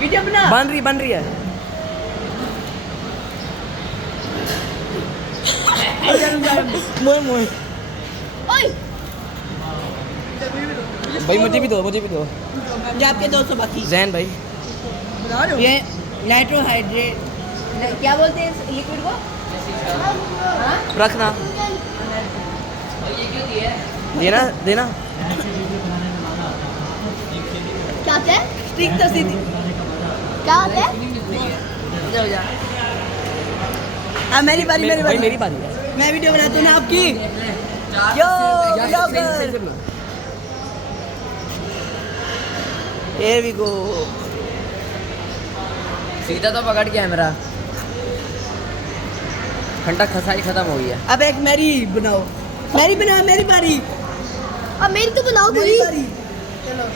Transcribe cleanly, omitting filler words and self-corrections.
Video बना। बन रही है। मोए मोए ओए भाई मुझे भी दो ये आपके 200 बाकी। जैन भाई ये नाइट्रोहाइड्रेट क्या बोलते हैं इस लिक्विड को? हाँ? रखना देना क्या होता है? स्टिक तो सीधी क्या होता है? जाओ जा। अब मेरी बारी भाई मेरी बारी है। मैं वीडियो बनाता हूँ ना आपकी। यो ब्लॉगर Here we go। सीधा तो पकड़ के कैमरा घंटा खसाई खत्म हो गया। अब एक मेरी बनाओ। मेरी बारी। अब मेरी तो बनाओ मेरी पूरी। बारी। चलो।